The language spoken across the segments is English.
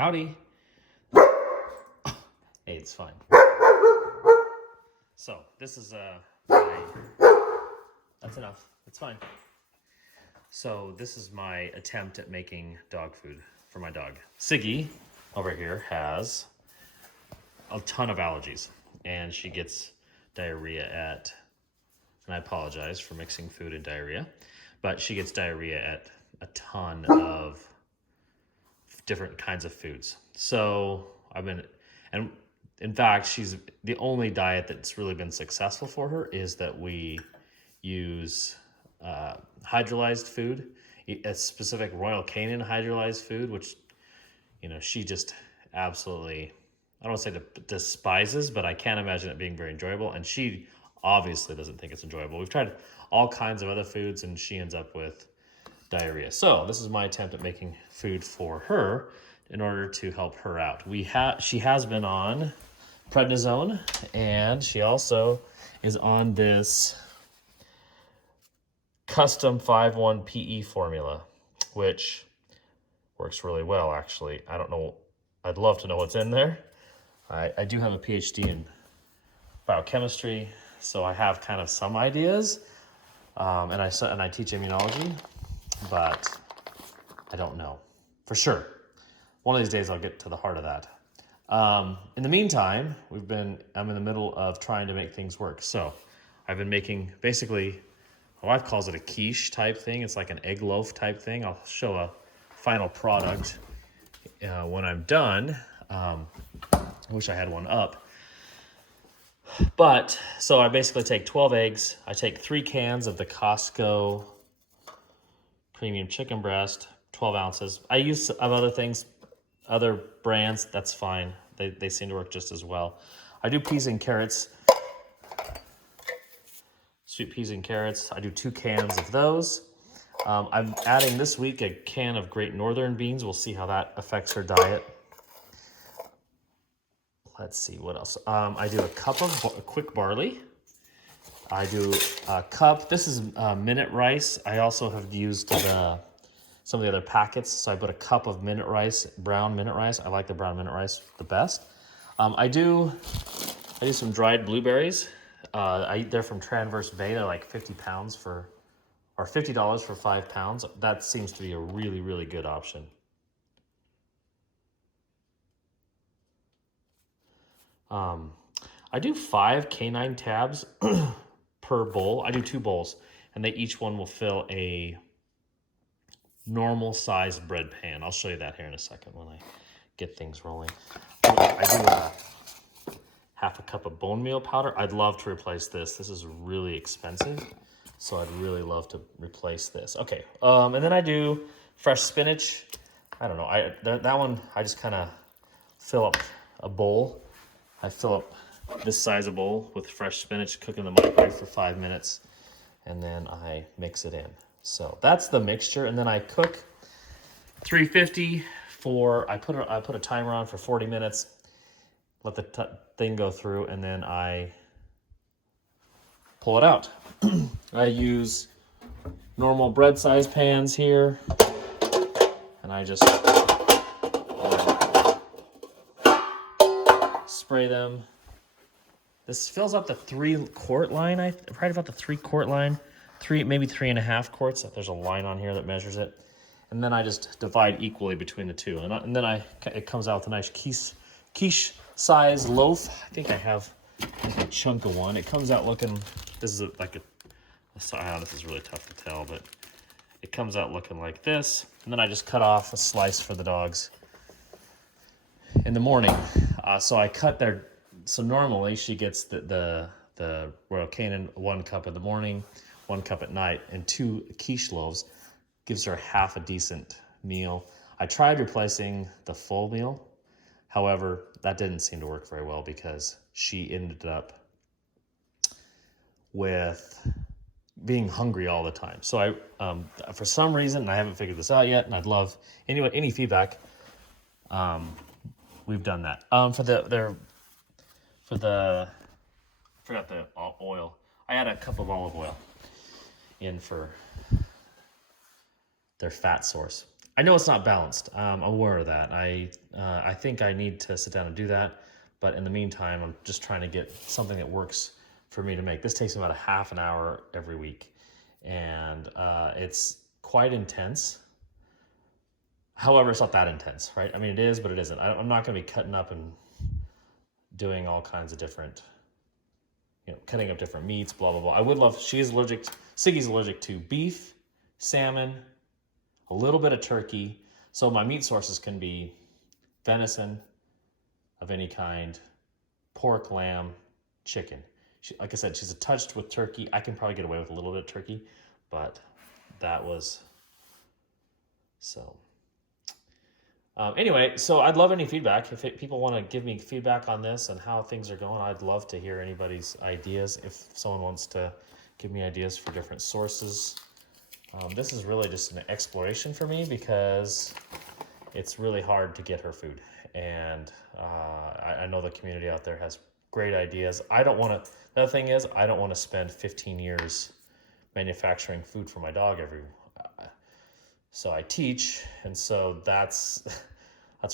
Howdy. Hey, it's fine. So this is that's enough. It's fine. So this is my attempt at making dog food for my dog. Siggy over here has a ton of allergies, and she gets diarrhea at, and I apologize for mixing food and diarrhea, but she gets diarrhea at a ton of different kinds of foods. So and in fact, she's the only diet that's really been successful for her is that we use hydrolyzed food, a specific Royal Canin hydrolyzed food, which, she just absolutely, I don't want to say despises, but I can't imagine it being very enjoyable. And she obviously doesn't think it's enjoyable. We've tried all kinds of other foods, and she ends up with diarrhea. So this is my attempt at making food for her in order to help her out. She has been on prednisone, and she also is on this custom 5-1 PE formula, which works really well, actually. I don't know. I'd love to know what's in there. I do have a PhD in biochemistry, so I have kind of some ideas, and I teach immunology, but I don't know for sure. One of these days I'll get to the heart of that. In the meantime, I'm in the middle of trying to make things work. So I've been making basically, my wife calls it a quiche type thing. It's like an egg loaf type thing. I'll show a final product when I'm done. I wish I had one up. But, so I basically take 12 eggs. I take 3 cans of the Costco premium chicken breast, 12 ounces. I use other things, other brands, that's fine. They seem to work just as well. I do peas and carrots, sweet peas and carrots. I do 2 cans of those. I'm adding this week a can of Great Northern beans. We'll see how that affects her diet. Let's see what else. I do a cup of quick barley. I do a cup. This is minute rice. I also have used some of the other packets. So I put a cup of minute rice, brown minute rice. I like the brown minute rice the best. I do some dried blueberries. They're from Transverse Bay. They're like 50 pounds or $50 for 5 pounds. That seems to be a really, really good option. I do 5 canine tabs per bowl. I do 2 bowls, and each one will fill a normal sized bread pan. I'll show you that here in a second when I get things rolling. I do half a cup of bone meal powder. I'd love to replace this. This is really expensive, so I'd really love to replace this. Okay, and then I do fresh spinach. I don't know. That one I just kind of fill up a bowl. I fill up this size of bowl with fresh spinach, cook in the microwave for 5 minutes, and then I mix it in. So that's the mixture, and then I cook 350 I put a timer on for 40 minutes, let the thing go through, and then I pull it out. I use normal bread size pans here, and I just spray them. This fills up the 3-quart line, right about the 3-quart line, maybe 3.5 quarts. There's a line on here that measures it. And then I just divide equally between the two. And then it comes out with a nice quiche size loaf. I think I have a chunk of one. It comes out looking, this is this is really tough to tell, but it comes out looking like this. And then I just cut off a slice for the dogs in the morning. So normally she gets the Royal Canin 1 cup in the morning, 1 cup at night, and 2 quiche loaves. Gives her half a decent meal. I tried replacing the full meal. However, that didn't seem to work very well because she ended up with being hungry all the time. So for some reason, and I haven't figured this out yet, and I'd love any feedback. We've done that. I forgot the oil. I add a cup of olive oil in for their fat source. I know it's not balanced. I'm aware of that. I think I need to sit down and do that. But in the meantime, I'm just trying to get something that works for me to make. This takes about a half an hour every week. And it's quite intense. However, it's not that intense, right? I mean, it is, but it isn't. I'm not going to be cutting up and doing all kinds of different, cutting up different meats, blah, blah, blah. I would love, Siggy's allergic to beef, salmon, a little bit of turkey. So my meat sources can be venison of any kind, pork, lamb, chicken. Like I said, she's touched with turkey. I can probably get away with a little bit of turkey, but that was so. Anyway, so I'd love any feedback. If people want to give me feedback on this and how things are going, I'd love to hear anybody's ideas. If someone wants to give me ideas for different sources. This is really just an exploration for me because it's really hard to get her food. And I know the community out there has great ideas. The other thing is, I don't want to spend 15 years manufacturing food for my dog so I teach, and so that's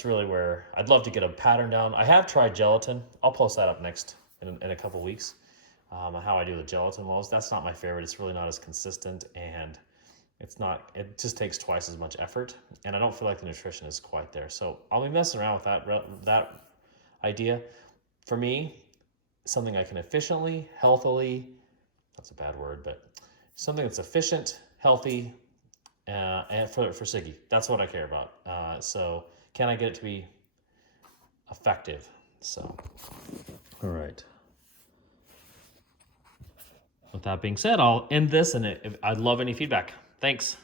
really where I'd love to get a pattern down. I have tried gelatin. I'll post that up next in a couple weeks. How I do the gelatin wells. That's not my favorite. It's really not as consistent, and it just takes twice as much effort, and I don't feel like the nutrition is quite there. So I'll be messing around with that idea. For me, something I can efficiently, healthily, that's a bad word, but something that's efficient, healthy, and for Siggy. That's what I care about. So can I get it to be effective? So, all right. With that being said, I'll end this, and I'd love any feedback. Thanks.